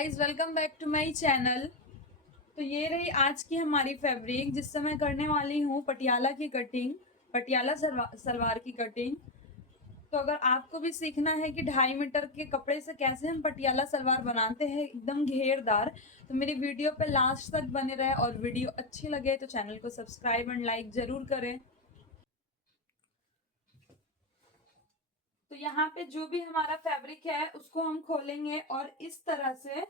Guys, welcome back to my channel. तो ये रही आज की हमारी फैब्रिक, जिससे मैं करने वाली हूँ पटियाला की कटिंग, पटियाला सलवार की कटिंग। तो अगर आपको भी सीखना है कि 2.5 मीटर के कपड़े से कैसे हम पटियाला सलवार बनाते हैं एकदम घेरदार, तो मेरी वीडियो पे लास्ट तक बने रहे। और वीडियो अच्छी लगे तो चैनल को सब्सक्राइब एंड लाइक जरूर करें। तो यहाँ पे जो भी हमारा फैब्रिक है उसको हम खोलेंगे और इस तरह से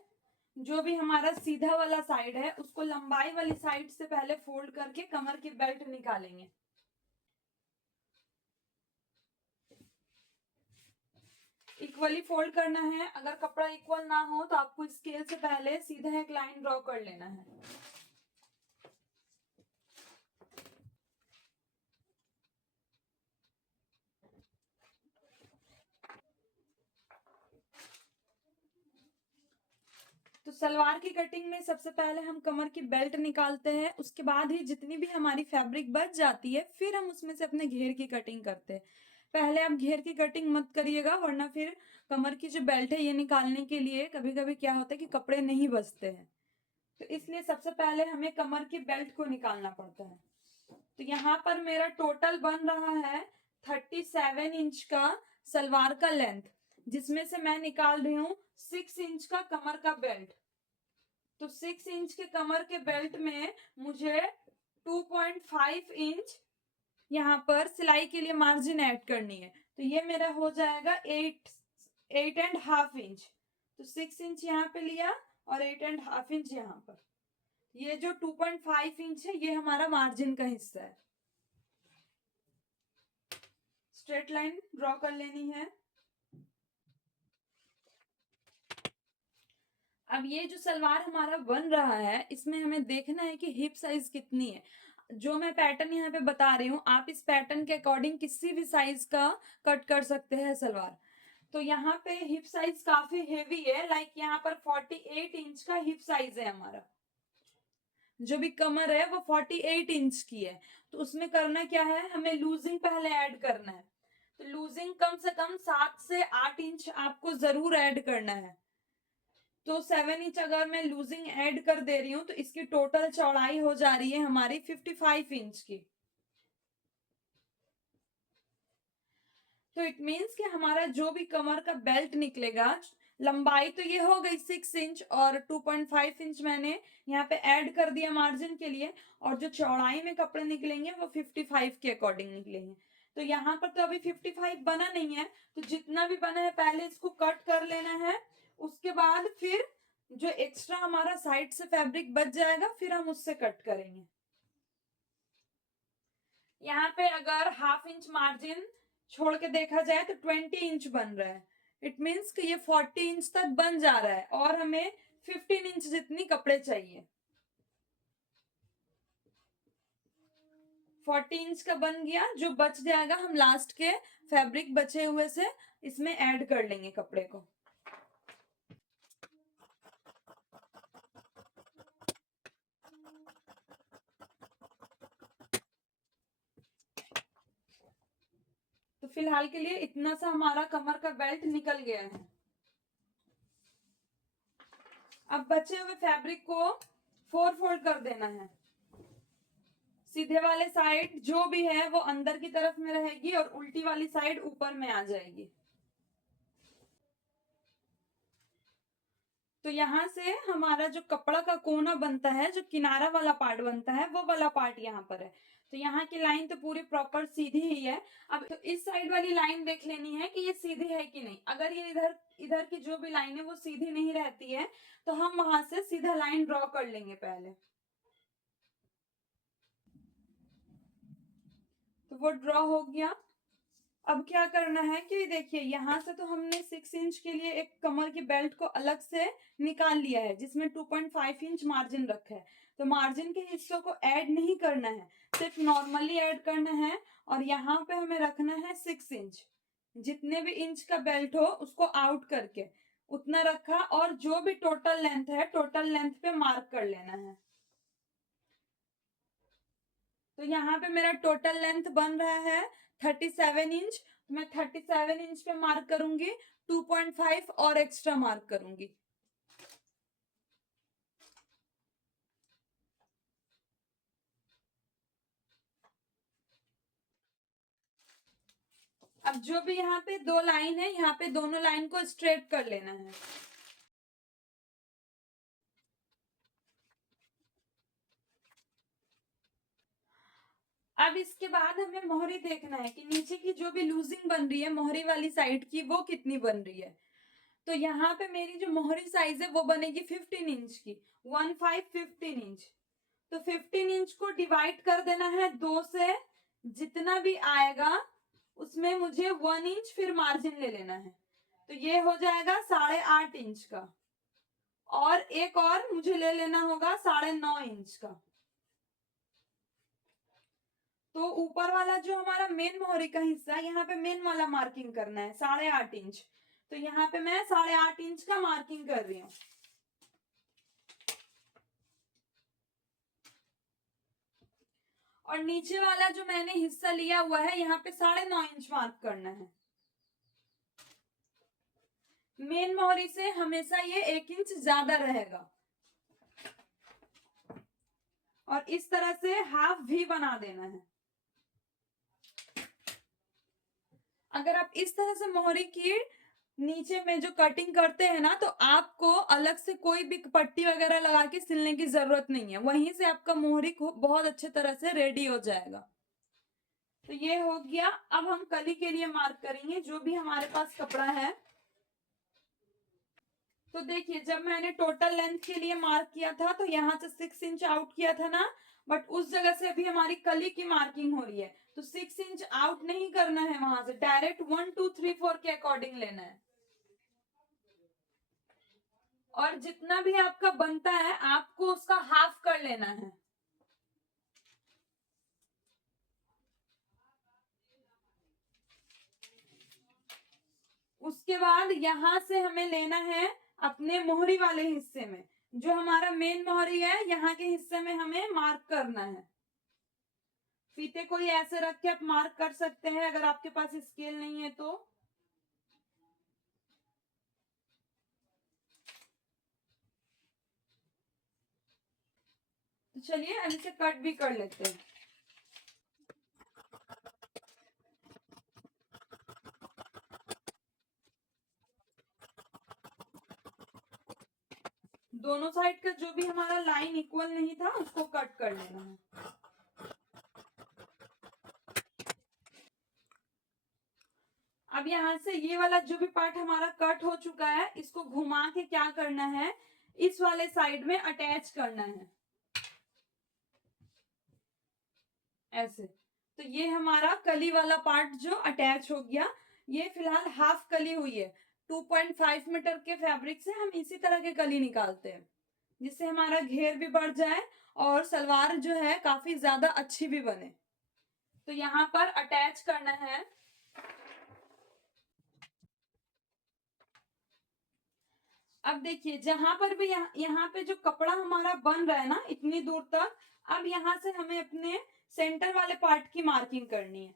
जो भी हमारा सीधा वाला साइड है उसको लंबाई वाली साइड से पहले फोल्ड करके कमर की बेल्ट निकालेंगे। इक्वली फोल्ड करना है। अगर कपड़ा इक्वल ना हो तो आपको स्केल से पहले सीधा एक लाइन ड्रॉ कर लेना है। तो सलवार की कटिंग में सबसे पहले हम कमर की बेल्ट निकालते हैं, उसके बाद ही जितनी भी हमारी फैब्रिक बच जाती है फिर हम उसमें से अपने घेर की कटिंग करते हैं। पहले आप घेर की कटिंग मत करिएगा, वरना फिर कमर की जो बेल्ट है ये निकालने के लिए कभी कभी क्या होता है कि कपड़े नहीं बचते हैं। तो इसलिए सबसे पहले हमें कमर की बेल्ट को निकालना पड़ता है। तो यहाँ पर मेरा टोटल बन रहा है 37 इंच का सलवार का लेंथ, जिसमें से मैं निकाल रही हूँ 6 इंच का कमर का बेल्ट। तो 6 इंच के कमर के बेल्ट में मुझे 2.5 इंच यहाँ पर सिलाई के लिए मार्जिन ऐड करनी है। तो ये मेरा हो जाएगा 8.5 इंच। तो 6 इंच यहाँ पे लिया और 8.5 इंच यहाँ पर। ये जो 2.5 इंच है ये हमारा मार्जिन का हिस्सा है। स्ट्रेट लाइन ड्रॉ कर लेनी है। अब ये जो सलवार हमारा बन रहा है इसमें हमें देखना है कि हिप साइज कितनी है। जो मैं पैटर्न यहाँ पे बता रही हूँ, आप इस पैटर्न के अकॉर्डिंग किसी भी साइज का कट कर सकते हैं सलवार। तो यहाँ पे हिप साइज काफी हेवी है, लाइक यहाँ पर 48 इंच का हिप साइज है हमारा। जो भी कमर है वो 48 इंच की है। तो उसमें करना क्या है, हमें लूजिंग पहले ऐड करना है। तो लूजिंग कम से कम 7 से 8 इंच आपको जरूर ऐड करना है। तो 7 इंच अगर मैं लूजिंग ऐड कर दे रही हूँ तो इसकी टोटल चौड़ाई हो जा रही है हमारी 55 इंच की। तो इट मीन्स कि हमारा जो भी कमर का बेल्ट निकलेगा, लंबाई तो ये हो गई 6 इंच और 2.5 इंच मैंने यहाँ पे ऐड कर दिया मार्जिन के लिए। और जो चौड़ाई में कपड़े निकलेंगे वो 55 के अकॉर्डिंग निकलेंगे। तो यहाँ पर तो अभी 55 बना नहीं है, तो जितना भी बना है पहले इसको कट कर लेना है। उसके बाद फिर जो एक्स्ट्रा हमारा साइड से फैब्रिक बच जाएगा फिर हम उससे कट करेंगे। यहाँ पे अगर 1/2 इंच मार्जिन छोड़ के देखा जाए तो 20 इंच बन रहा है। इट मीन्स कि ये 40 इंच तक बन जा रहा है और हमें 15 इंच जितनी कपड़े चाहिए। 40 इंच का बन गया, जो बच जाएगा हम लास्ट के फैब्रिक बचे हुए से इसमें ऐड कर लेंगे कपड़े को। तो फिलहाल के लिए इतना सा हमारा कमर का बेल्ट निकल गया है। अब बचे हुए फैब्रिक को 4 फोल्ड कर देना है। सीधे वाले साइड जो भी है वो अंदर की तरफ में रहेगी और उल्टी वाली साइड ऊपर में आ जाएगी। तो यहाँ से हमारा जो कपड़ा का कोना बनता है, जो किनारा वाला पार्ट बनता है, वो वाला पार्ट यहाँ पर है। तो यहाँ की लाइन तो पूरी प्रॉपर सीधी ही है। अब तो इस साइड वाली लाइन देख लेनी है कि ये सीधी है कि नहीं। अगर ये इधर इधर की जो भी लाइन है वो सीधी नहीं रहती है तो हम वहां से सीधा लाइन ड्रॉ कर लेंगे पहले। तो वो ड्रॉ हो गया। अब क्या करना है कि देखिए यहाँ से तो हमने 6 इंच के लिए एक कमर की बेल्ट को अलग से निकाल लिया है, जिसमें 2.5 इंच मार्जिन रखा है। तो मार्जिन के हिस्सों को ऐड नहीं करना है, सिर्फ नॉर्मली ऐड करना है। और यहाँ पे हमें रखना है 6 इंच। जितने भी इंच का बेल्ट हो उसको आउट करके उतना रखा, और जो भी टोटल लेंथ है टोटल लेंथ पे मार्क कर लेना है। तो यहाँ पे मेरा टोटल लेंथ बन रहा है 37 इंच। तो मैं 37 इंच पे मार्क करूंगी, 2.5 और एक्स्ट्रा मार्क करूंगी। अब जो भी यहाँ पे 2 लाइन है, यहाँ पे दोनों लाइन को स्ट्रेट कर लेना है। अब इसके बाद हमें मोहरी देखना है कि नीचे की जो भी लूजिंग बन रही है मोहरी वाली साइड की, वो कितनी बन रही है। तो यहाँ पे मेरी जो मोहरी साइज है वो बनेगी 15 इंच की, 15 इंच। तो 15 इंच को डिवाइड कर देना है 2 से, जितना भी आएगा उसमें मुझे 1 इंच फिर मार्जिन ले लेना है। तो ये हो जाएगा 8.5 इंच का, और एक और मुझे ले लेना होगा 9.5 इंच का। तो ऊपर वाला जो हमारा मेन मोहरी का हिस्सा है, यहाँ पे मेन वाला मार्किंग करना है 8.5 इंच। तो यहाँ पे मैं 8.5 इंच का मार्किंग कर रही हूँ। और नीचे वाला जो मैंने हिस्सा लिया हुआ है, यहाँ पे 9.5 इंच मार्क करना है। मेन मोहरी से हमेशा ये 1 इंच ज्यादा रहेगा। और इस तरह से हाफ भी बना देना है। अगर आप इस तरह से मोहरी की नीचे में जो कटिंग करते हैं ना, तो आपको अलग से कोई भी पट्टी वगैरह लगा के सिलने की जरूरत नहीं है, वहीं से आपका मोहरी बहुत अच्छे तरह से रेडी हो जाएगा। तो ये हो गया। अब हम कली के लिए मार्क करेंगे जो भी हमारे पास कपड़ा है। तो देखिए, जब मैंने टोटल लेंथ के लिए मार्क किया था तो यहाँ से 6 इंच आउट किया था ना, बट उस जगह से अभी हमारी कली की मार्किंग हो रही है, तो 6 इंच आउट नहीं करना है, वहां से डायरेक्ट 1 2 3 4 के अकॉर्डिंग लेना है। और जितना भी आपका बनता है आपको उसका हाफ कर लेना है। उसके बाद यहां से हमें लेना है अपने मोहरी वाले हिस्से में, जो हमारा मेन मोहरी है, यहाँ के हिस्से में हमें मार्क करना है। फीते को ही ऐसे रख के आप मार्क कर सकते हैं अगर आपके पास स्केल नहीं है तो। चलिए अब इसे कट भी कर लेते हैं। दोनों साइड का जो भी हमारा लाइन इक्वल नहीं था उसको कट कर लेना है। अब यहाँ से ये वाला जो भी पार्ट हमारा कट हो चुका है, इसको घुमा के क्या करना है, इस वाले साइड में अटैच करना है ऐसे। तो ये हमारा कली वाला पार्ट जो अटैच हो गया। ये फिलहाल हाफ कली हुई है। 2.5 मीटर के फैब्रिक से हम इसी तरह के कली निकालते हैं, जिससे हमारा घेर भी बढ़ जाए और सलवार जो है काफी ज्यादा अच्छी भी बने। तो यहाँ पर अटैच करना है। अब देखिए, जहां पर भी यहाँ पे जो कपड़ा हमारा बन रहा है ना इतनी दूर तक, अब यहाँ से हमें अपने सेंटर वाले पार्ट की मार्किंग करनी है।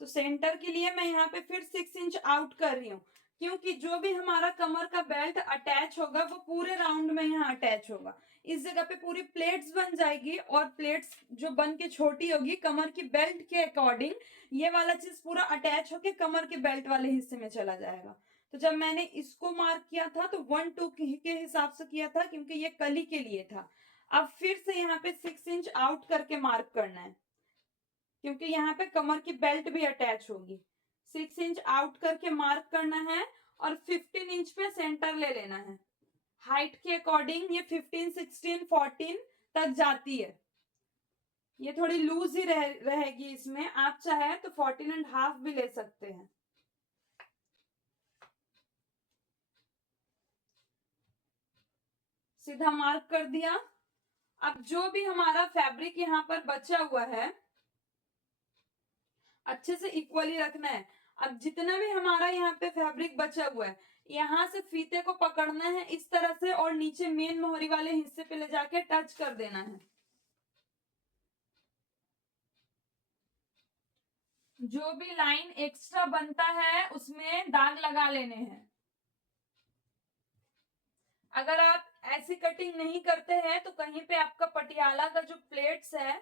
तो सेंटर के लिए मैं यहाँ पे फिर 6 इंच आउट कर रही हूँ, क्योंकि जो भी हमारा कमर का बेल्ट अटैच होगा वो पूरे राउंड में यहाँ अटैच होगा। इस जगह पे पूरी प्लेट्स बन जाएगी, और प्लेट्स जो बन के छोटी होगी कमर की बेल्ट के अकॉर्डिंग, ये वाला चीज पूरा अटैच होके कमर के बेल्ट वाले हिस्से में चला जाएगा। तो जब मैंने इसको मार्क किया था तो 1 2 के हिसाब से किया था, क्योंकि ये कली के लिए था। अब फिर से यहाँ पे 6 इंच आउट करके मार्क करना है, क्योंकि यहाँ पे कमर की बेल्ट भी अटैच होगी। 6 इंच आउट करके मार्क करना है, और 15 इंच पे सेंटर ले लेना है। हाइट के अकॉर्डिंग ये 15 16 14 तक जाती है। ये थोड़ी लूज ही रहेगी, इसमें आप चाहे तो 14.5 भी ले सकते हैं। सीधा मार्क कर दिया। अब जो भी हमारा फैब्रिक यहाँ पर बचा हुआ है अच्छे से इक्वली रखना है। अब जितना भी हमारा यहाँ पे फैब्रिक बचा हुआ है, यहाँ से फीते को पकड़ना है इस तरह से, और नीचे मेन मोहरी वाले हिस्से पे ले जाके टच कर देना है। जो भी लाइन एक्स्ट्रा बनता है उसमें दाग लगा लेने हैं। अगर आप ऐसी कटिंग नहीं करते हैं तो कहीं पे आपका पटियाला का जो प्लेट्स है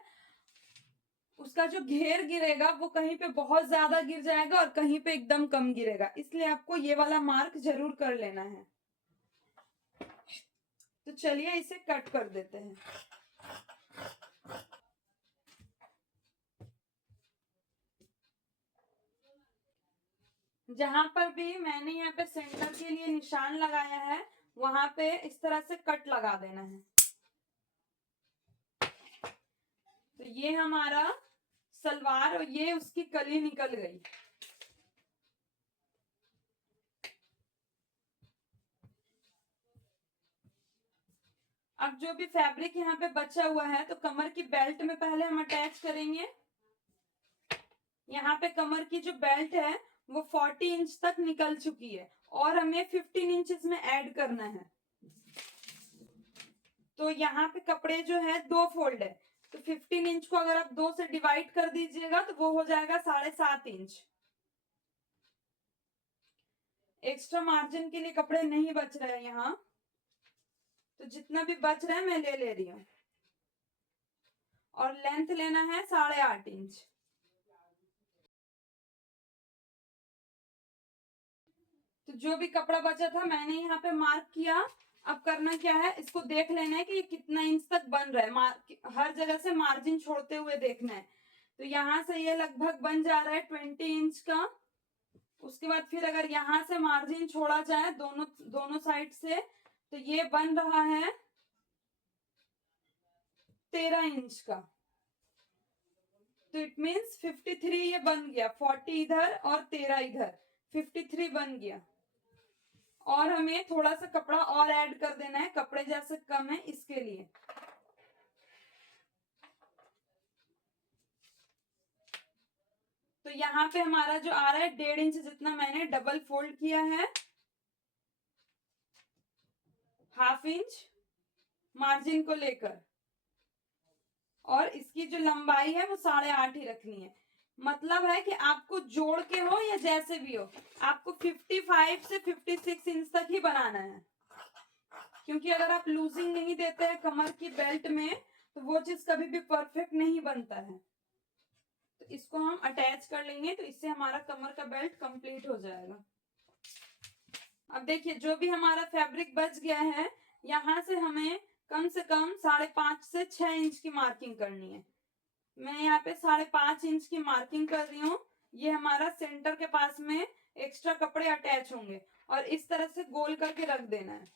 उसका जो घेर गिरेगा वो कहीं पे बहुत ज्यादा गिर जाएगा और कहीं पे एकदम कम गिरेगा, इसलिए आपको ये वाला मार्क जरूर कर लेना है। तो चलिए इसे कट कर देते हैं। जहां पर भी मैंने यहाँ पे सेंटर के लिए निशान लगाया है वहां पे इस तरह से कट लगा देना है। तो ये हमारा सलवार और ये उसकी कली निकल गई। अब जो भी फैब्रिक यहाँ पे बचा हुआ है तो कमर की बेल्ट में पहले हम अटैच करेंगे। यहाँ पे कमर की जो बेल्ट है वो 40 इंच तक निकल चुकी है और हमें 15 इंच इसमें ऐड करना है। तो यहाँ पे कपड़े जो है 2 फोल्ड है, तो 15 इंच को अगर आप 2 से डिवाइड कर दीजिएगा तो वो हो जाएगा 7.5 इंच। एक्स्ट्रा मार्जिन के लिए कपड़े नहीं बच रहे हैं यहाँ, तो जितना भी बच रहा है मैं ले रही हूँ। और लेंथ लेना है 8.5 इंच। तो जो भी कपड़ा बचा था मैंने यहाँ पे मार्क किया। अब करना क्या है, इसको देख लेना है कि ये कितना इंच तक बन रहा है, हर जगह से मार्जिन छोड़ते हुए देखना है। तो यहाँ से ये लगभग बन जा रहा है 20 इंच का। उसके बाद फिर अगर यहाँ से मार्जिन छोड़ा जाए दोनों साइड से तो ये बन रहा है 13 इंच का। तो इट मीन्स 53 ये बन गया, 40 इधर और 13 इधर, 53 बन गया। और हमें थोड़ा सा कपड़ा और ऐड कर देना है, कपड़े जैसे कम है इसके लिए। तो यहाँ पे हमारा जो आ रहा है 1.5 इंच जितना मैंने डबल फोल्ड किया है, 1/2 इंच मार्जिन को लेकर, और इसकी जो लंबाई है वो 8.5 ही रखनी है। मतलब है कि आपको जोड़ के हो या जैसे भी हो आपको 55 से 56 इंच तक ही बनाना है, क्योंकि अगर आप लूजिंग नहीं देते हैं कमर की बेल्ट में तो वो चीज कभी भी परफेक्ट नहीं बनता है। तो इसको हम अटैच कर लेंगे, तो इससे हमारा कमर का बेल्ट कंप्लीट हो जाएगा। अब देखिए जो भी हमारा फैब्रिक बच गया है, यहाँ से हमें कम से कम 5.5 से 6 इंच की मार्किंग करनी है। मैं यहाँ पे 5.5 इंच की मार्किंग कर रही हूँ। ये हमारा सेंटर के पास में एक्स्ट्रा कपड़े अटैच होंगे और इस तरह से गोल करके रख देना है,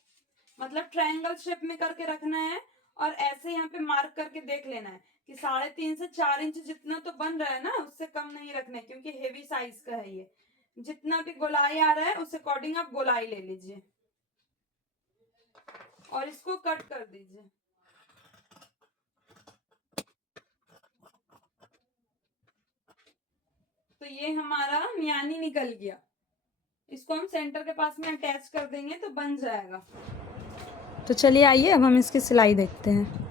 मतलब ट्रायंगल शेप में करके रखना है। और ऐसे यहाँ पे मार्क करके देख लेना है कि 3.5 से 4 इंच जितना तो बन रहा है ना, उससे कम नहीं रखना है, क्योंकि हेवी साइज का है ये। जितना भी गोलाई आ रहा है उस अकॉर्डिंग आप गोलाई ले लीजिए और इसको कट कर दीजिए। तो ये हमारा मियानी निकल गया, इसको हम सेंटर के पास में अटैच कर देंगे तो बन जाएगा। तो चलिए आइए अब हम इसकी सिलाई देखते हैं।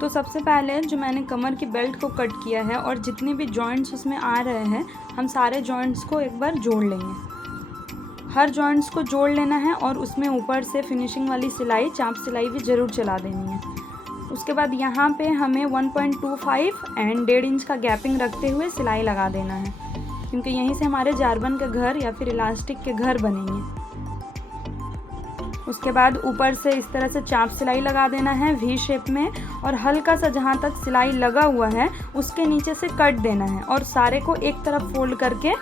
तो सबसे पहले जो मैंने कमर की बेल्ट को कट किया है और जितने भी जॉइंट्स उसमें आ रहे हैं हम सारे जॉइंट्स को एक बार जोड़ लेंगे। हर जॉइंट्स को जोड़ लेना है और उसमें ऊपर से फिनिशिंग वाली सिलाई, चाप सिलाई भी ज़रूर चला देनी है। उसके बाद यहाँ पे हमें 1.25 एंड 1.5 इंच का गैपिंग रखते हुए सिलाई लगा देना है, क्योंकि यहीं से हमारे जारबन के घर या फिर इलास्टिक के घर बनेंगे। उसके बाद ऊपर से इस तरह से चाप सिलाई लगा देना है वी शेप में, और हल्का सा जहाँ तक सिलाई लगा हुआ है उसके नीचे से कट देना है और सारे को एक तरफ फोल्ड करके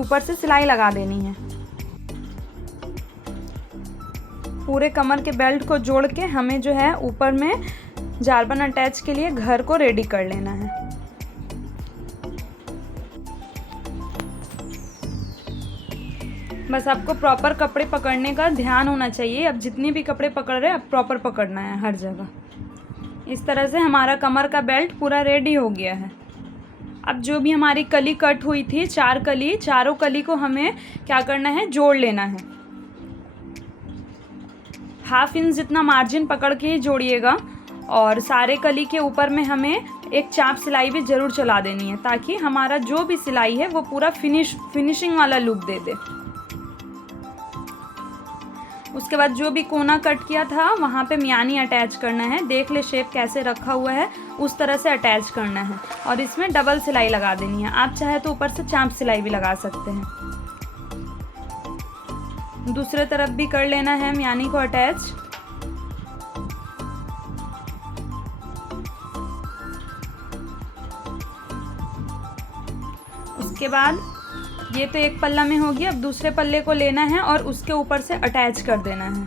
ऊपर से सिलाई लगा देनी है। पूरे कमर के बेल्ट को जोड़ के हमें जो है ऊपर में जारबन अटैच के लिए घर को रेडी कर लेना है। बस आपको प्रॉपर कपड़े पकड़ने का ध्यान होना चाहिए। अब जितने भी कपड़े पकड़ रहे हैं अब प्रॉपर पकड़ना है हर जगह। इस तरह से हमारा कमर का बेल्ट पूरा रेडी हो गया है। अब जो भी हमारी कली कट हुई थी, 4 कली, चारों कली को हमें क्या करना है, जोड़ लेना है। 1/2 इंच जितना मार्जिन पकड़ के ही जोड़िएगा और सारे कली के ऊपर में हमें एक चाप सिलाई भी ज़रूर चला देनी है, ताकि हमारा जो भी सिलाई है वो पूरा फिनिशिंग वाला लुक दे दे। उसके बाद जो भी कोना कट किया था वहाँ पे मियानी अटैच करना है। देख ले शेप कैसे रखा हुआ है, उस तरह से अटैच करना है और इसमें डबल सिलाई लगा देनी है। आप चाहे तो ऊपर से चाँप सिलाई भी लगा सकते हैं। दूसरे तरफ भी कर लेना है मियानी को अटैच। उसके बाद ये तो एक पल्ला में होगी, अब दूसरे पल्ले को लेना है और उसके ऊपर से अटैच कर देना है।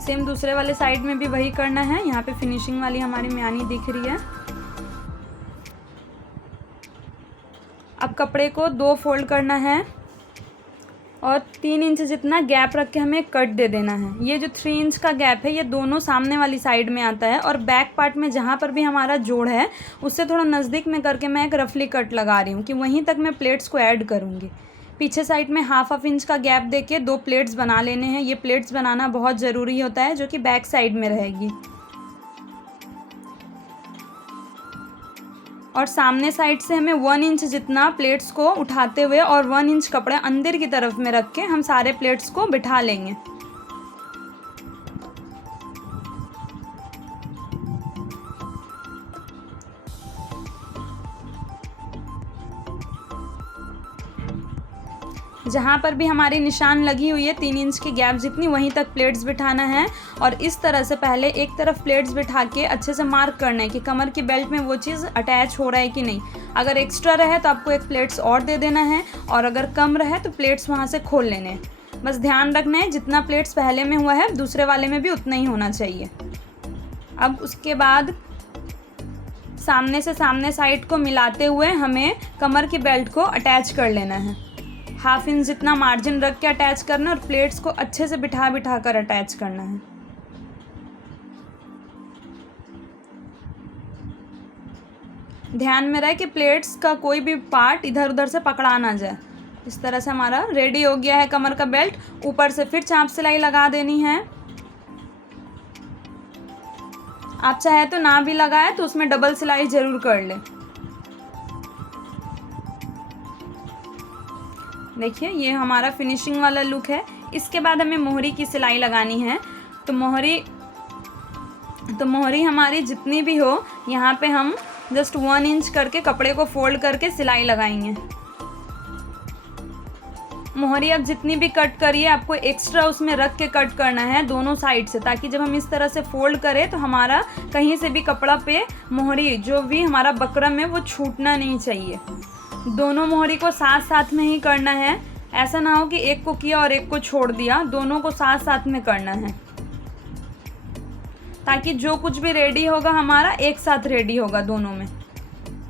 सेम दूसरे वाले साइड में भी वही करना है। यहाँ पे फिनिशिंग वाली हमारी मियानी दिख रही है। अब कपड़े को 2 फोल्ड करना है और 3 इंच जितना गैप रख के हमें कट दे देना है। ये जो 3 इंच का गैप है ये दोनों सामने वाली साइड में आता है और बैक पार्ट में जहाँ पर भी हमारा जोड़ है उससे थोड़ा नज़दीक में करके मैं एक रफली कट लगा रही हूँ कि वहीं तक मैं प्लेट्स को ऐड करूँगी। पीछे साइड में हाफ इंच का गैप देके 2 प्लेट्स बना लेने हैं। ये प्लेट्स बनाना बहुत ज़रूरी होता है जो कि बैक साइड में रहेगी। और सामने साइड से हमें 1 इंच जितना प्लेट्स को उठाते हुए और 1 इंच कपड़ा अंदर की तरफ में रख के हम सारे प्लेट्स को बिठा लेंगे। जहाँ पर भी हमारी निशान लगी हुई है 3 इंच की गैप जितनी, वहीं तक प्लेट्स बिठाना है। और इस तरह से पहले एक तरफ प्लेट्स बिठा के अच्छे से मार्क करना है कि कमर की बेल्ट में वो चीज़ अटैच हो रहा है कि नहीं। अगर एक्स्ट्रा रहे तो आपको एक प्लेट्स और दे देना है और अगर कम रहे तो प्लेट्स वहाँ से खोल लेने हैं। बस ध्यान रखना है जितना प्लेट्स पहले में हुआ है दूसरे वाले में भी उतना ही होना चाहिए। अब उसके बाद सामने से सामने साइड को मिलाते हुए हमें कमर की बेल्ट को अटैच कर लेना है। हाफ इंच जितना मार्जिन रख के अटैच करना और प्लेट्स को अच्छे से बिठा बिठा कर अटैच करना है। ध्यान में रहे कि प्लेट्स का कोई भी पार्ट इधर उधर से पकड़ा ना जाए। इस तरह से हमारा रेडी हो गया है कमर का बेल्ट। ऊपर से फिर चाँप सिलाई लगा देनी है। आप चाहे तो ना भी लगाए तो उसमें डबल सिलाई ज़रूर कर ले। देखिए ये हमारा फिनिशिंग वाला लुक है। इसके बाद हमें मोहरी की सिलाई लगानी है। तो मोहरी हमारी जितनी भी हो यहाँ पे हम जस्ट 1 इंच करके कपड़े को फोल्ड करके सिलाई लगाएंगे। मोहरी अब जितनी भी कट करिए आपको एक्स्ट्रा उसमें रख के कट करना है दोनों साइड से, ताकि जब हम इस तरह से फोल्ड करें तो हमारा कहीं से भी कपड़ा पे मोहरी जो भी हमारा बकरम है वो छूटना नहीं चाहिए। दोनों मोहरी को साथ साथ में ही करना है। ऐसा ना हो कि एक को किया और एक को छोड़ दिया, दोनों को साथ साथ में करना है ताकि जो कुछ भी रेडी होगा हमारा एक साथ रेडी होगा दोनों में।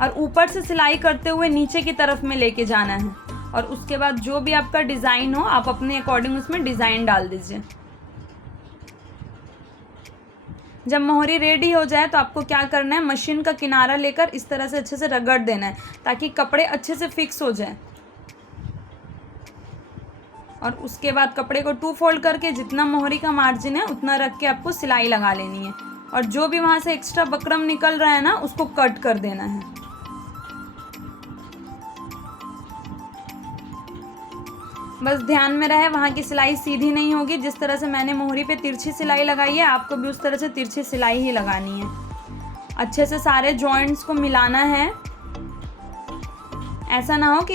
और ऊपर से सिलाई करते हुए नीचे की तरफ में लेके जाना है और उसके बाद जो भी आपका डिज़ाइन हो आप अपने अकॉर्डिंग उसमें डिज़ाइन डाल दीजिए। जब मोहरी रेडी हो जाए तो आपको क्या करना है, मशीन का किनारा लेकर इस तरह से अच्छे से रगड़ देना है ताकि कपड़े अच्छे से फिक्स हो जाए। और उसके बाद कपड़े को 2 फोल्ड करके जितना मोहरी का मार्जिन है उतना रख के आपको सिलाई लगा लेनी है और जो भी वहाँ से एक्स्ट्रा बकरम निकल रहा है ना उसको कट कर देना है। बस ध्यान में रहे वहाँ की सिलाई सीधी नहीं होगी। जिस तरह से मैंने मोहरी पे तिरछी सिलाई लगाई है आपको भी उस तरह से तिरछी सिलाई ही लगानी है। अच्छे से सारे जॉइंट्स को मिलाना है। ऐसा ना हो कि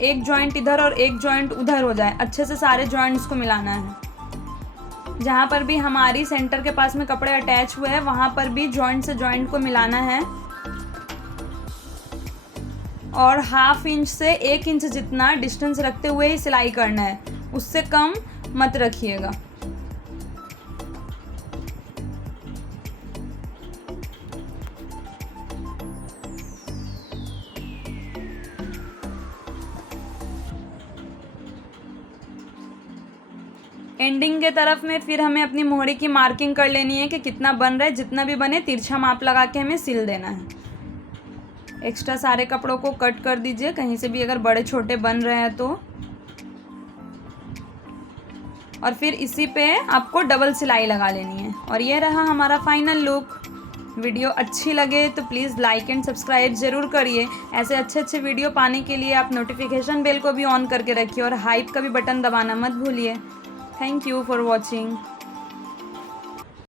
एक जॉइंट इधर और एक जॉइंट उधर हो जाए। अच्छे से सारे जॉइंट्स को मिलाना है। जहाँ पर भी हमारी सेंटर के पास में कपड़े अटैच हुए हैं वहाँ पर भी जॉइंट से जॉइंट को मिलाना है और हाफ इंच से 1 इंच जितना डिस्टेंस रखते हुए ही सिलाई करना है, उससे कम मत रखिएगा। एंडिंग के तरफ में फिर हमें अपनी मोहरी की मार्किंग कर लेनी है कि कितना बन रहा है। जितना भी बने तिरछा माप लगा के हमें सिल देना है। एक्स्ट्रा सारे कपड़ों को कट कर दीजिए कहीं से भी अगर बड़े छोटे बन रहे हैं तो। और फिर इसी पे आपको डबल सिलाई लगा लेनी है और ये रहा हमारा फाइनल लुक। वीडियो अच्छी लगे तो प्लीज़ लाइक एंड सब्सक्राइब ज़रूर करिए। ऐसे अच्छे अच्छे वीडियो पाने के लिए आप नोटिफिकेशन बेल को भी ऑन करके रखिए और हाइप का भी बटन दबाना मत भूलिए। Thank you for watching.